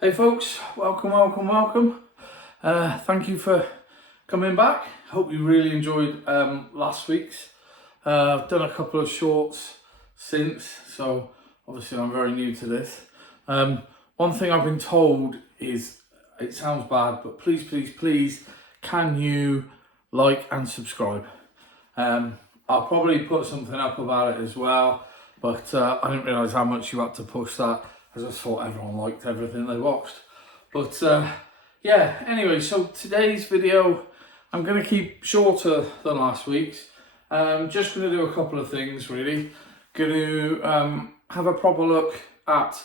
Hey folks, welcome. Thank you for coming back. Hope you really enjoyed last week's. I've done a couple of shorts since, so obviously I'm very new to this. One thing I've been told is, it sounds bad, but please, can you like and subscribe? I'll probably put something up about it as well, but I didn't realise how much you had to push that. I just thought everyone liked everything they watched. But yeah, anyway, so today's video, I'm going to keep shorter than last week's. Just going to do a couple of things really. Going to have a proper look at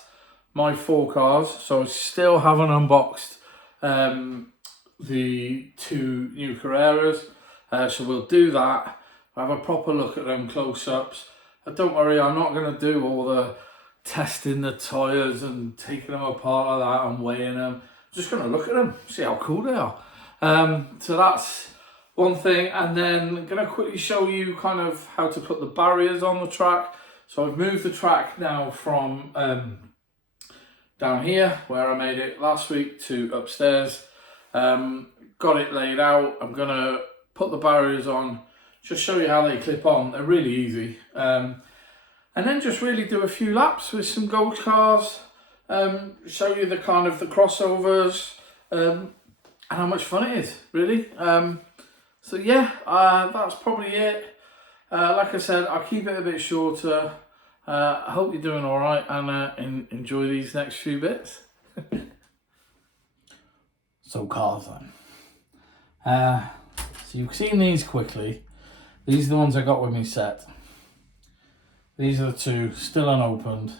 my 4 cars. So I still haven't unboxed the 2 new Carreras. So we'll do that. Have a proper look at them close-ups. Don't worry, I'm not going to do all the testing the tyres and taking them apart like that and weighing them. I'm just going to look at them, see how cool they are. So that's one thing, and then I'm going to quickly show you kind of how to put the barriers on the track. So I've moved the track now from down here where I made it last week to upstairs. Got it laid out. I'm going to put the barriers on, just show you how they clip on. They're really easy. And then just really do a few laps with some Ghost cars, show you the kind of the crossovers, and how much fun it is, really. So yeah, that's probably it. Like I said, I'll keep it a bit shorter. I hope you're doing all right and enjoy these next few bits. So cars then. So you've seen these quickly. These are the ones I got with me set. These are the 2 still unopened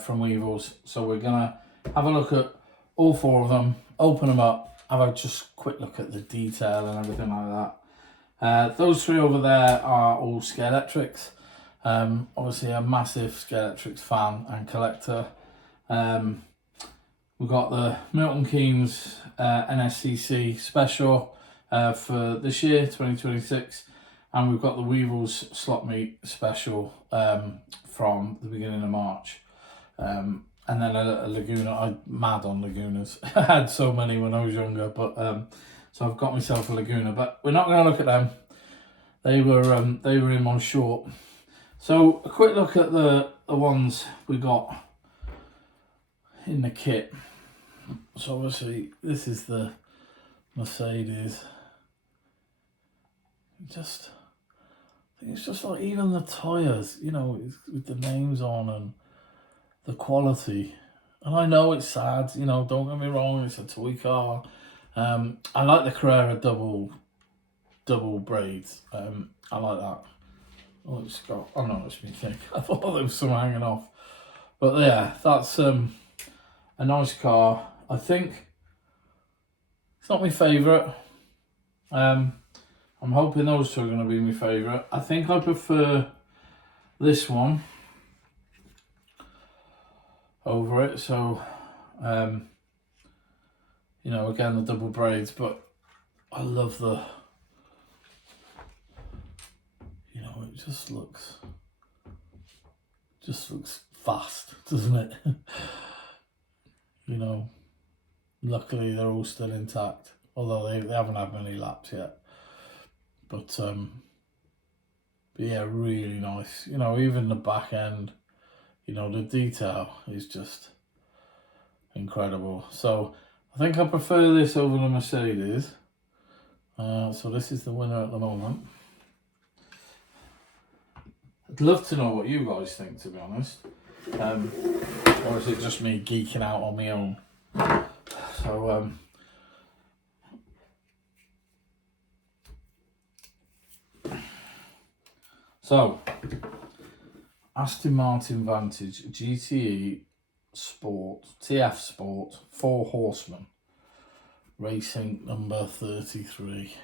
from Weevils. So we're gonna have a look at all 4 of them, open them up, have a just quick look at the detail and everything like that. Those 3 over there are all Scalextrics. Obviously a massive Scalextrics fan and collector. We've got the Milton Keynes NSCC special for this year, 2026. And we've got the Weevils slot meet special from the beginning of March. And then a Laguna. I'm mad on Lagunas. I had so many when I was younger, but so I've got myself a Laguna. But we're not going to look at them. They were in my short. So a quick look at the ones we got in the kit. So obviously this is the Mercedes. I think it's just like even the tyres, you know, with the names on and the quality. And I know it's sad, you know, don't get me wrong, it's a toy car. I like the Carrera double braids. I like that. Oh, it's got, oh no, it's me thing. I thought there was some hanging off. But yeah, that's a nice car. I think it's not my favourite. I'm hoping those 2 are going to be my favourite. I think I prefer this one over it. So, you know, again, the double braids, but I love the, you know, it just looks fast, doesn't it? You know, luckily they're all still intact, although they haven't had many laps yet. But yeah, really nice. You know, even the back end, you know, the detail is just incredible. So I think I prefer this over the Mercedes. So this is the winner at the moment. I'd love to know what you guys think, to be honest. Or is it just me geeking out on my own? So So, Aston Martin Vantage GTE Sport, TF Sport, 4 Horsemen, racing number 33.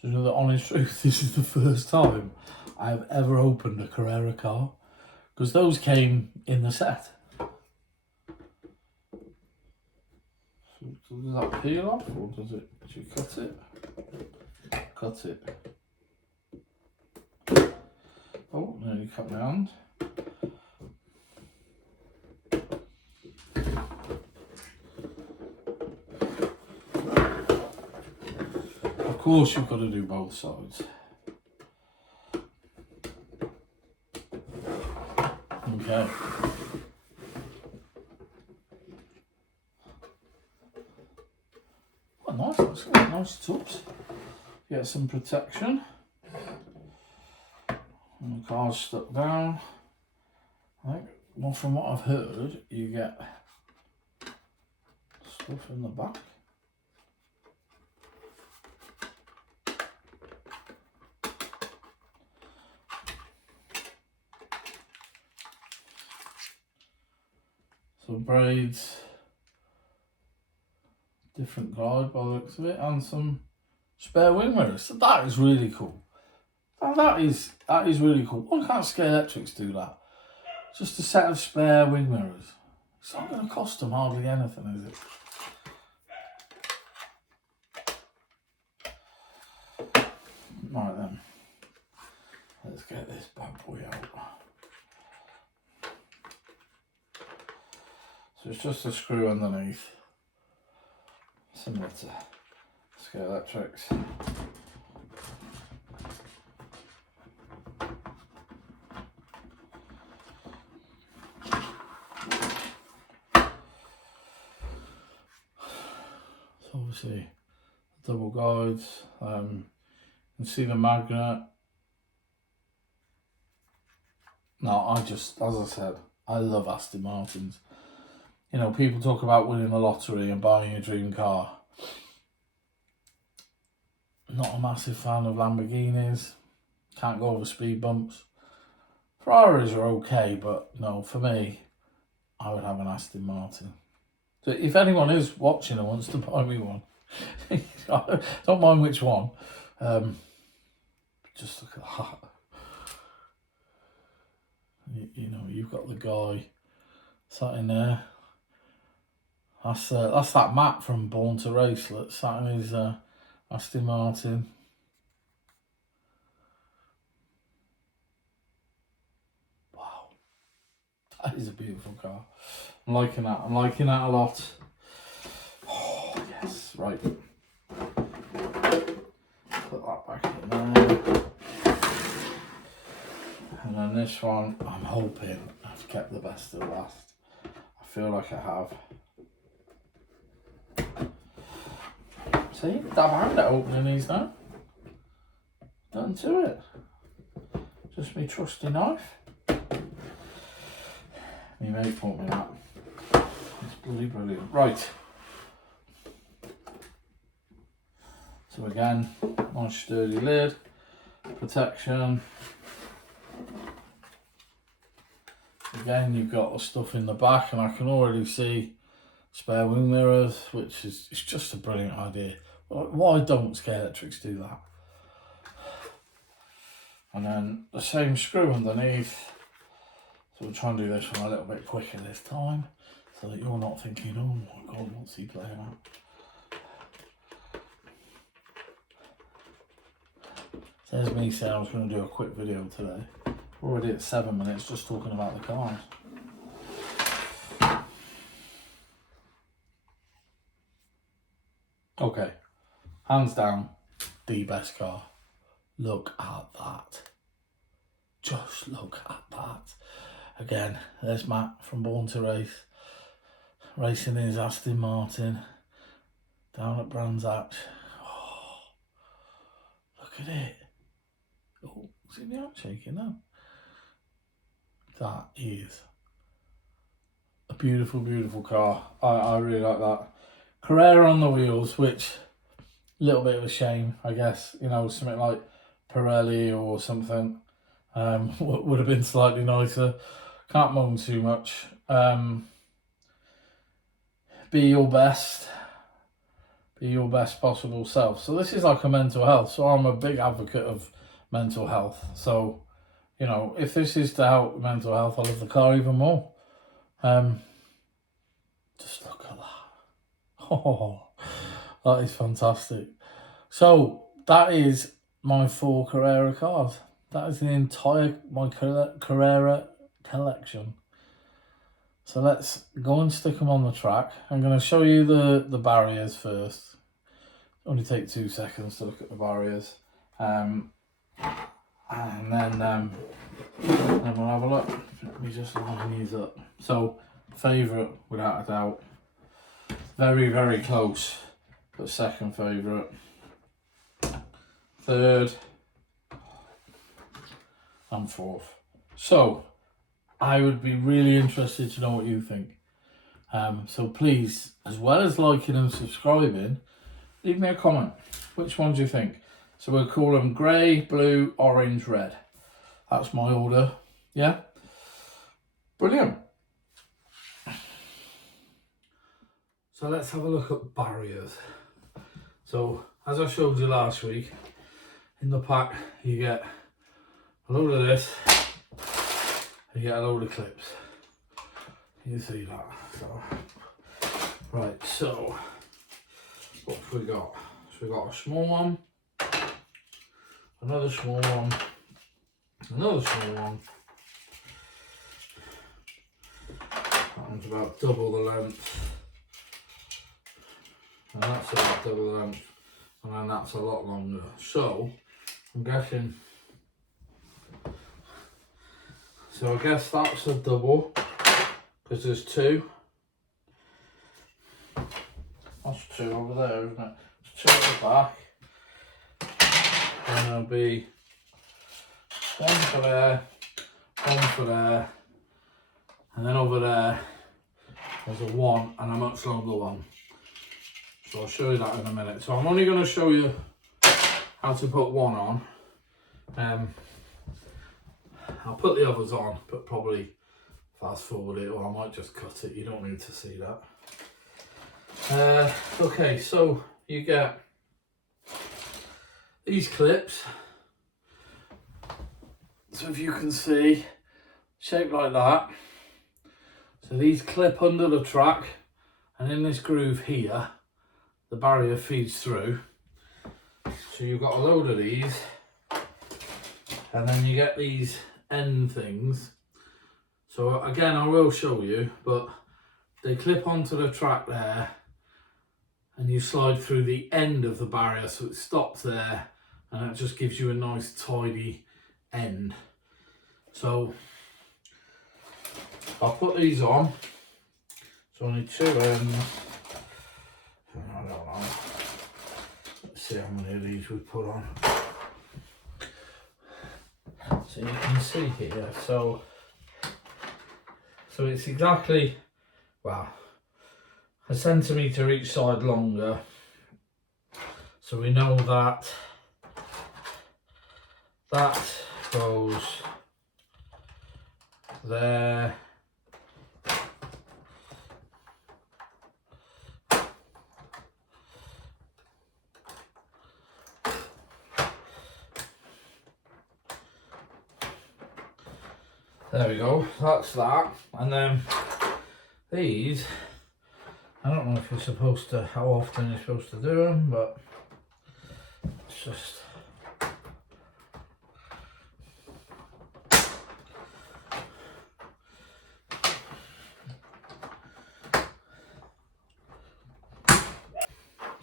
So, you know, the honest truth, this is the first time I have ever opened a Carrera car, because those came in the set. So does that peel off, or do you cut it? Cut it. nearly cut my hand. Of course you've got to do both sides. Okay. Oh, nice, that's got nice tubs. Get some protection. And the car's stuck down. I think, well, from what I've heard, you get stuff in the back. So braids, different guide by the looks of it, and some spare wing mirrors. So that is really cool. That is really cool. Why can't Scalextrics do that? Just a set of spare wing mirrors. It's not going to cost them hardly anything, is it? Right then, let's get this bad boy out. So it's just a screw underneath, similar to Scalextrics. So obviously double guides, you can see the magnet. No, as I said, I love Aston Martins. You know, people talk about winning the lottery and buying a dream car. Not a massive fan of Lamborghinis. Can't go over speed bumps. Ferraris are okay, but no, for me, I would have an Aston Martin. So if anyone is watching and wants to buy me one, don't mind which one. Just look at that. You know, you've got the guy sat in there. That's that Matt from BourneTwoRace that sat in his Aston Martin. Wow, that is a beautiful car. I'm liking that. I'm liking that a lot. Oh yes, right. Put that back in there. And then this one, I'm hoping I've kept the best of the last. I feel like I have. See, dab hand at opening these now. Nothing to it. Just me trusty knife. My mate taught me that. It's bloody brilliant. Right. So again, nice sturdy lid, protection. Again, you've got the stuff in the back, and I can already see spare wing mirrors, which is it's just a brilliant idea. Why don't Scalextrics do that? And then the same screw underneath. So we'll try and do this one a little bit quicker this time, so that you're not thinking, oh my god, what's he playing at? There's me saying I was going to do a quick video today. We're already at 7 minutes just talking about the cars. Okay, hands down, the best car. Look at that. Just look at that. Again, there's Matt from BourneTwoRace, racing his Aston Martin down at Brands Hatch. Oh, look at it. Oh, see me out shaking now. That is a beautiful, beautiful car. I really like that. Carrera on the wheels, which a little bit of a shame, I guess. You know, something like Pirelli or something would have been slightly nicer. Can't moan too much. Be your best. Be your best possible self. So this is like a mental health. So I'm a big advocate of mental health. So, you know, if this is to help mental health, I love the car even more. Just look at that. Oh, that is fantastic. So that is my 4 Carrera cars. That is the entire my Carrera collection. So let's go and stick them on the track. I'm going to show you the barriers first. Only take 2 seconds to look at the barriers. And then we'll have a look. Let me just line these up. So, favourite, without a doubt. Very, very close, but second favourite. Third. And fourth. So, I would be really interested to know what you think. So please, as well as liking and subscribing, leave me a comment. Which one do you think? So we'll call them grey, blue, orange, red. That's my order. Yeah? Brilliant. So let's have a look at barriers. So as I showed you last week, in the pack you get a load of this, you get a load of clips. You see that. So right, so what have we got? So we've got a small one, another small one, another small one. That one's about double the length. And that's about double the length. And then that's a lot longer. So I'm guessing. So I guess that's a double, because there's 2. That's 2 over there, isn't it? There's 2 at the back. And there'll be 1 for there, 1 for there, and then over there there's a 1 and a much longer one. So I'll show you that in a minute. So I'm only going to show you how to put 1 on. I'll put the others on, but probably fast forward it, or I might just cut it. You don't need to see that. Okay, so you get these clips. So if you can see, shaped like that. So these clip under the track, and in this groove here, the barrier feeds through. So you've got a load of these, and then you get these end things. So again, I will show you, but they clip onto the track there, and you slide through the end of the barrier, so it stops there, and it just gives you a nice tidy end. So I'll put these on. So only 2 ends. I don't know. Let's see how many of these we put on. So you can see here, so it's exactly, well, a centimetre each side longer. So we know that goes there. There we go, that's that. And then these, I don't know if you're supposed to, how often you're supposed to do them, but it's just,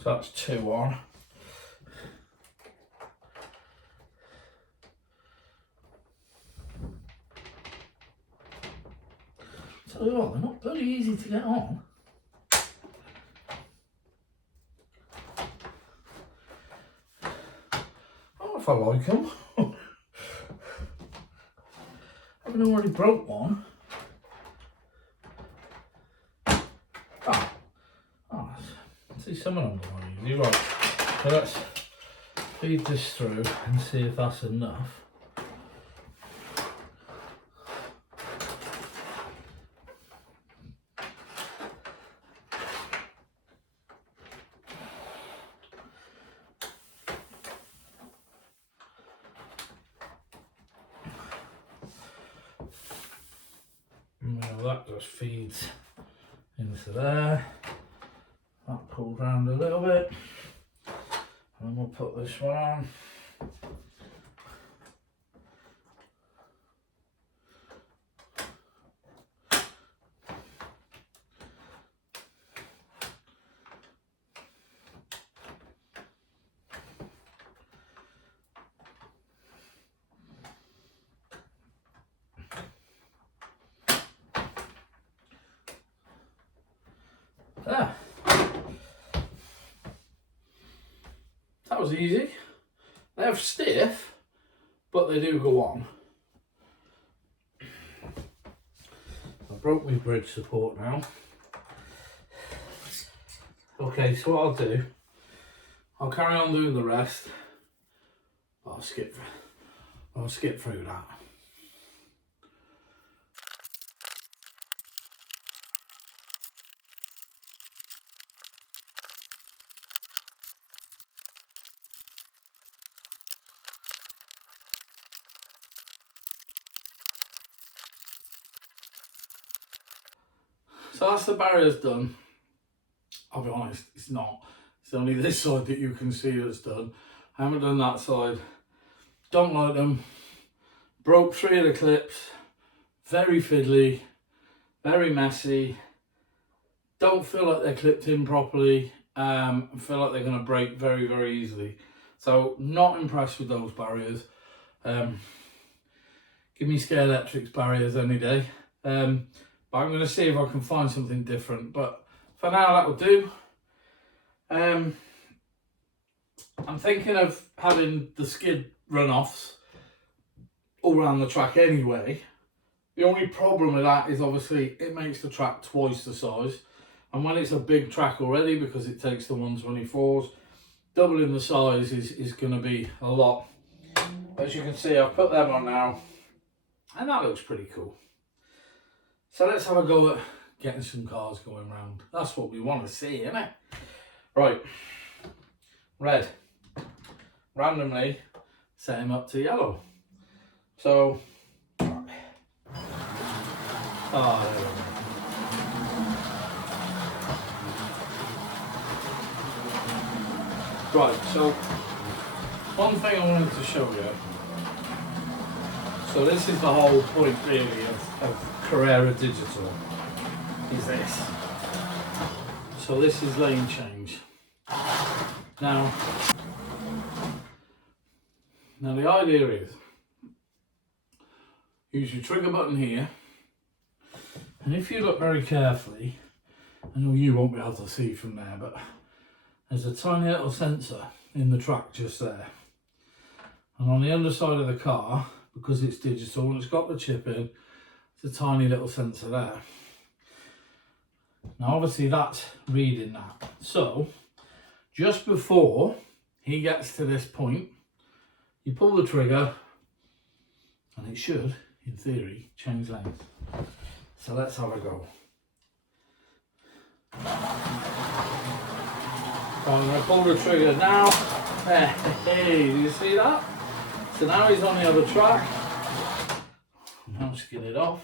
so that's 2 on. So they're not very easy to get on. I don't know if I like them. I haven't already broke one. See, some of them are easy. Right, so let's feed this through and see if that's enough. Well, that just feeds into there. That pulls round a little bit, and we'll put this one on. There. That was easy. They're stiff, but they do go on. I broke my bridge support now. Okay, so what I'll do, I'll carry on doing the rest. I'll skip through that. So that's the barriers done. I'll be honest, it's not. It's only this side that you can see that's done. I haven't done that side. Don't like them. Broke 3 of the clips. Very fiddly. Very messy. Don't feel like they're clipped in properly. I feel like they're going to break very, very easily. So not impressed with those barriers. Give me Scare Electric's barriers any day. But I'm going to see if I can find something different. But for now, that will do. I'm thinking of having the skid runoffs all around the track anyway. The only problem with that is obviously it makes the track twice the size. And when it's a big track already, because it takes the 124s, doubling the size is going to be a lot. As you can see, I've put them on now. And that looks pretty cool. So let's have a go at getting some cars going round. That's what we want to see, isn't it? Right. Red. Randomly set him up to yellow. So, oh, there we go. Right, so one thing I wanted to show you. So this is the whole point really of Carrera Digital, is this. So this is lane change. Now the idea is, use your trigger button here, and if you look very carefully, I know you won't be able to see from there, but there's a tiny little sensor in the track just there. And on the underside of the car, because it's digital and it's got the chip in, it's a tiny little sensor there. Now obviously that's reading that. So just before he gets to this point, you pull the trigger and it should, in theory, change lanes. So let's have a go. So I'm going to pull the trigger now. Hey, do you see that? So now he's on the other track. Now skid it off.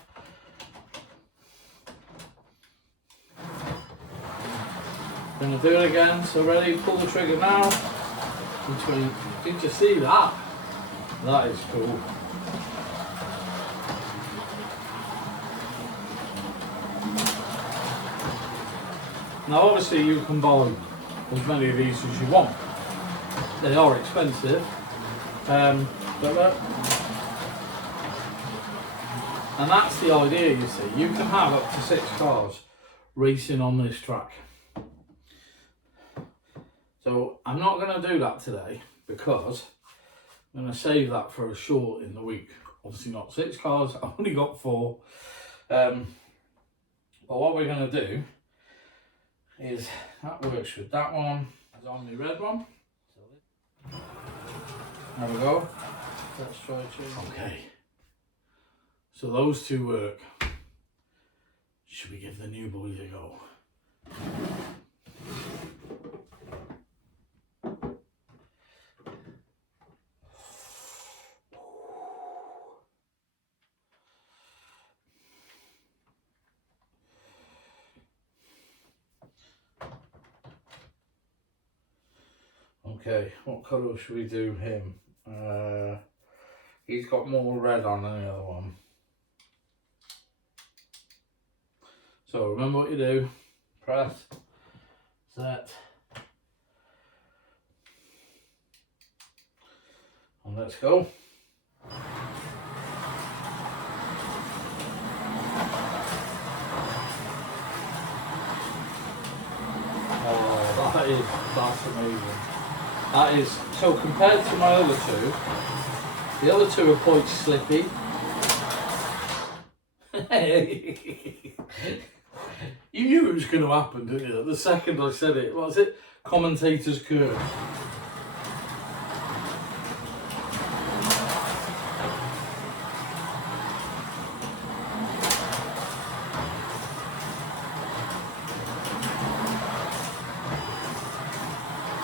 Gonna do it again. So ready, pull the trigger now. Did you see that? That is cool. Now obviously you can buy as many of these as you want. They are expensive. But look. And that's the idea, you see. You can have up to 6 cars racing on this track. So I'm not going to do that today because I'm going to save that for a short in the week. Obviously not 6 cars, I've only got 4. But what we're going to do is, that works with that one, as on the red one. There we go. Let's try change. Okay. So those two work. Should we give the new boys a go? Okay, what colour should we do him? He's got more red on than the other one. So remember what you do. Press, set, and let's go. That is, so compared to my other two, the other two are quite slippy. You knew it was going to happen, didn't you? The second I said it, what was it? Commentator's curve.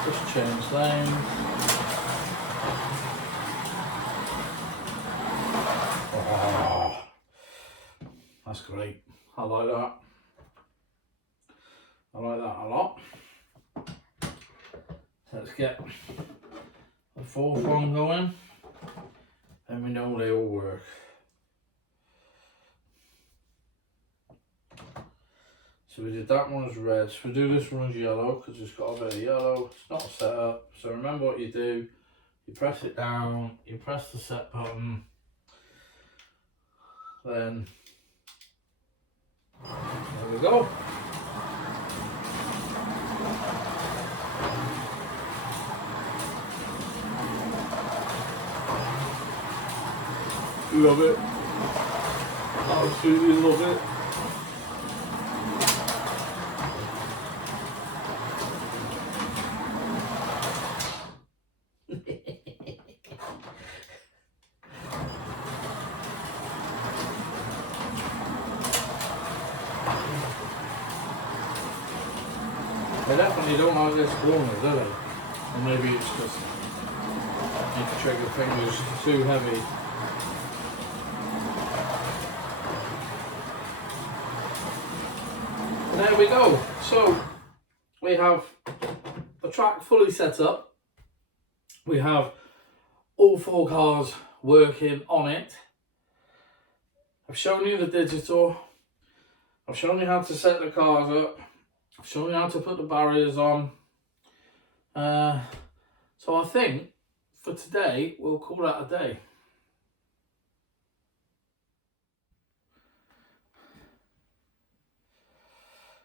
Just change lane. Oh, that's great. I like that. I like that a lot. Let's get the fourth one going, and we know they all work. So we did that one as red, so we do this one as yellow because it's got a bit of yellow. It's not set up, so remember what you do. You press it down, you press the set button, then there we go. Love it. Absolutely love it. They definitely don't like this corner, do they? Or maybe it's just your trigger finger's too heavy. There we go. So we have the track fully set up. We have all four cars working on it. I've shown you the digital. I've shown you how to set the cars up. I've shown you how to put the barriers on. So I think for today we'll call that a day.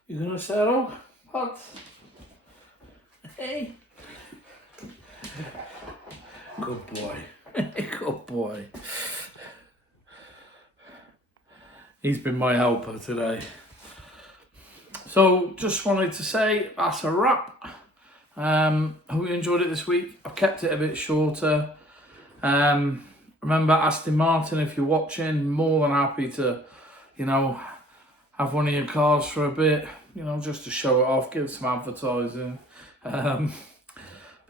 You gonna settle? What? Hey. Good boy. Good boy. He's been my helper today. So just wanted to say that's a wrap. Hope you enjoyed it this week. I've kept it a bit shorter. Remember Aston Martin, if you're watching, more than happy to, you know, have one of your cars for a bit, you know, just to show it off, give some advertising. But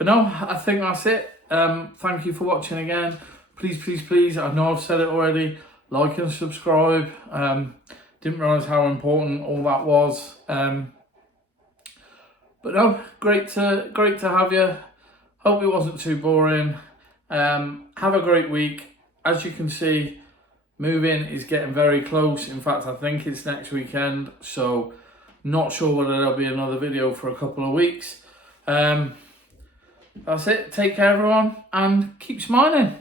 no, I think that's it. Thank you for watching again. Please, please, please, I know I've said it already, like and subscribe. Didn't realise how important all that was. But no, great to have you. Hope it wasn't too boring. Have a great week. As you can see, moving is getting very close. In fact, I think it's next weekend. So not sure whether there'll be another video for a couple of weeks. That's it. Take care, everyone, and keep smiling.